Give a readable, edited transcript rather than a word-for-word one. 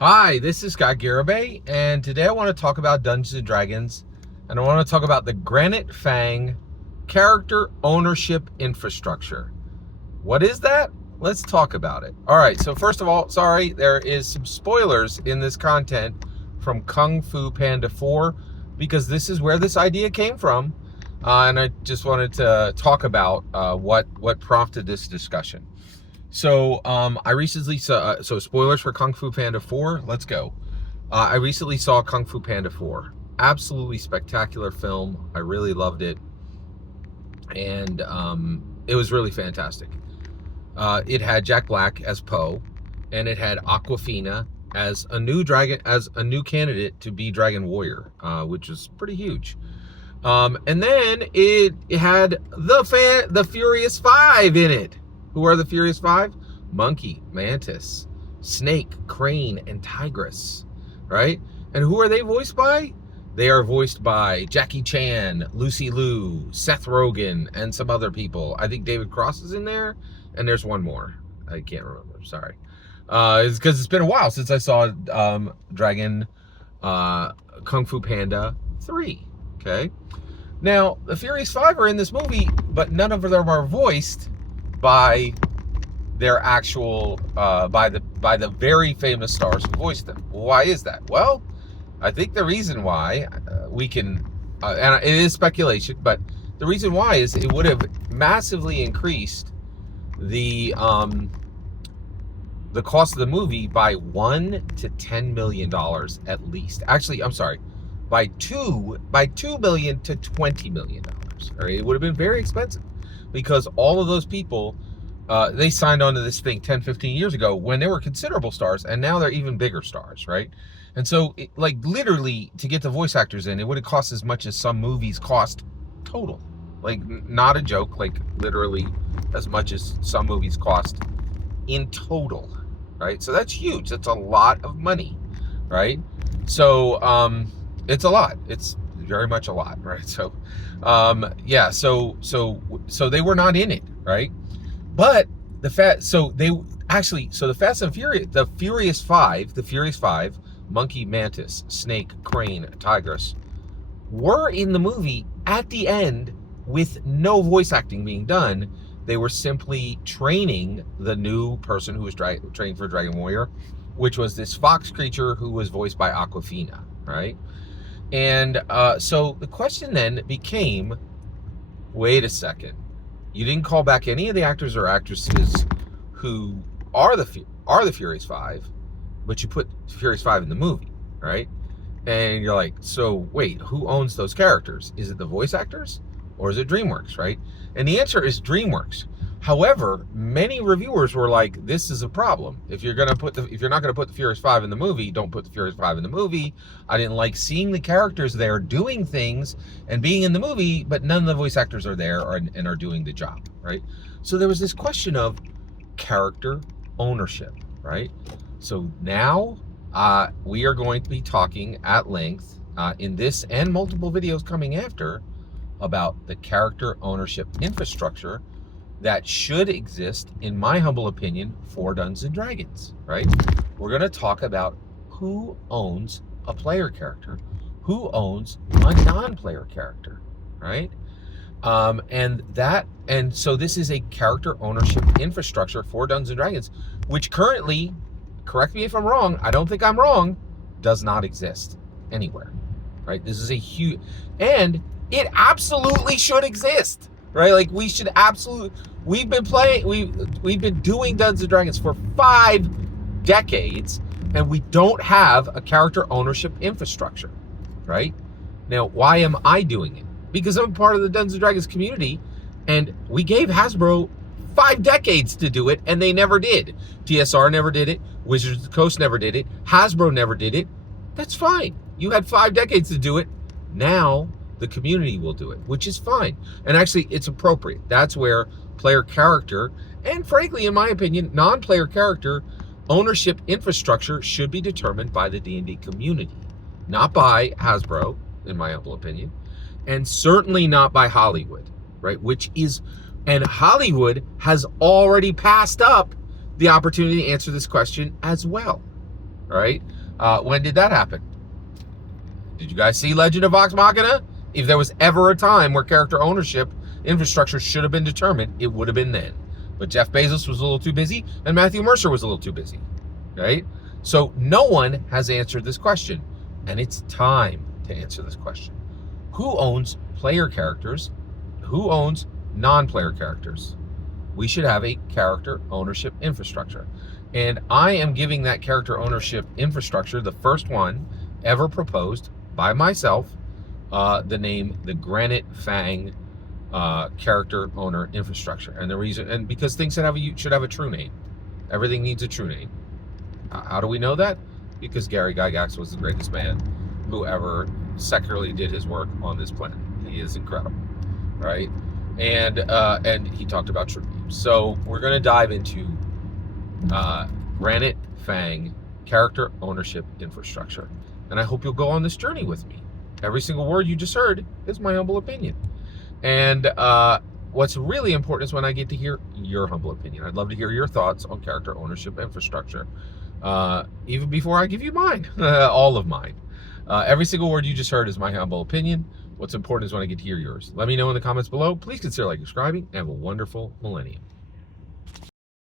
Hi, this is Scott Garibay, and today I want to talk about Dungeons & Dragons, and I want to talk about the Granite Fang character ownership infrastructure. What is that? Let's talk about it. All right, so first of all, sorry, there is some spoilers in this content from Kung Fu Panda 4, because this is where this idea came from, and I just wanted to talk about what prompted this discussion. So I recently saw, so spoilers for Kung Fu Panda 4, let's go. I recently saw Kung Fu Panda 4. Absolutely spectacular film. I really loved it. And it was really fantastic. It had Jack Black as Poe, and it had Awkwafina as a new candidate to be Dragon Warrior, which was pretty huge. And then it had the Furious Five in it. Who are the Furious Five? Monkey, Mantis, Snake, Crane, and Tigress, right? And who are they voiced by? They are voiced by Jackie Chan, Lucy Liu, Seth Rogen, and some other people. I think David Cross is in there, and there's one more. I can't remember, sorry. It's because it's been a while since I saw Kung Fu Panda 3, okay? Now, the Furious Five are in this movie, but none of them are voiced by their actual by the very famous stars who voiced them. Why is that? Well, I think the reason why we can and it is speculation, but the reason why is it would have massively increased the cost of the movie by $1 to $10 million at least. Actually, I'm sorry, by $2 million to $20 million. All right, it would have been very expensive, because all of those people, they signed on to this thing 10, 15 years ago when they were considerable stars, and now they're even bigger stars, right? And so, literally, to get the voice actors in, it would have cost as much as some movies cost total. Not a joke, literally as much as some movies cost in total, right? So that's huge. That's a lot of money, right? So, it's a lot. It's very much a lot, right? So, yeah, so they were not in it, right? But the Fast and Furious, the Furious Five, Monkey, Mantis, Snake, Crane, Tigress, were in the movie at the end with no voice acting being done. They were simply training the new person who was trained for Dragon Warrior, which was this fox creature who was voiced by Awkwafina, right? And so the question then became, wait a second, you didn't call back any of the actors or actresses who are the Furious Five, but you put Furious Five in the movie, right? And you're like, so wait, who owns those characters? Is it the voice actors or is it DreamWorks, right? And the answer is DreamWorks. However, many reviewers were like, this is a problem. If you're not going to put the Furious Five in the movie, don't put the Furious Five in the movie. I didn't like seeing the characters there doing things and being in the movie, but none of the voice actors are there and are doing the job, right? So there was this question of character ownership, right? So now we are going to be talking at length in this and multiple videos coming after about the character ownership infrastructure that should exist, in my humble opinion, for Dungeons & Dragons, right? We're going to talk about who owns a player character, who owns a non-player character, right? And so this is a character ownership infrastructure for Dungeons & Dragons, which currently, correct me if I'm wrong, I don't think I'm wrong, does not exist anywhere, right? This is a huge, and it absolutely should exist. Right, we've been doing Dungeons & Dragons for 5 decades, and we don't have a character ownership infrastructure, right? Now, why am I doing it? Because I'm part of the Dungeons & Dragons community, and we gave Hasbro 5 decades to do it, and they never did. TSR never did it. Wizards of the Coast never did it. Hasbro never did it. That's fine. You had 5 decades to do it. Now the community will do it, which is fine. And actually, it's appropriate. That's where player character, and frankly, in my opinion, non-player character ownership infrastructure should be determined by the D&D community, not by Hasbro, in my humble opinion, and certainly not by Hollywood, right? And Hollywood has already passed up the opportunity to answer this question as well, All right. When did that happen? Did you guys see Legend of Vox Machina? If there was ever a time where character ownership infrastructure should have been determined, it would have been then. But Jeff Bezos was a little too busy, and Matthew Mercer was a little too busy, right? So no one has answered this question, and it's time to answer this question. Who owns player characters? Who owns non-player characters? We should have a character ownership infrastructure. And I am giving that character ownership infrastructure, the first one ever proposed by myself, the name, the Granite Fang character owner infrastructure. And the reason, and because things should have a true name. Everything needs a true name. How do we know that? Because Gary Gygax was the greatest man who ever secularly did his work on this planet. He is incredible, right? And he talked about true names. So we're going to dive into Granite Fang character ownership infrastructure. And I hope you'll go on this journey with me. Every single word you just heard is my humble opinion. And what's really important is when I get to hear your humble opinion. I'd love to hear your thoughts on character ownership infrastructure, even before I give you mine, all of mine. Every single word you just heard is my humble opinion. What's important is when I get to hear yours. Let me know in the comments below. Please consider subscribing, and have a wonderful millennium.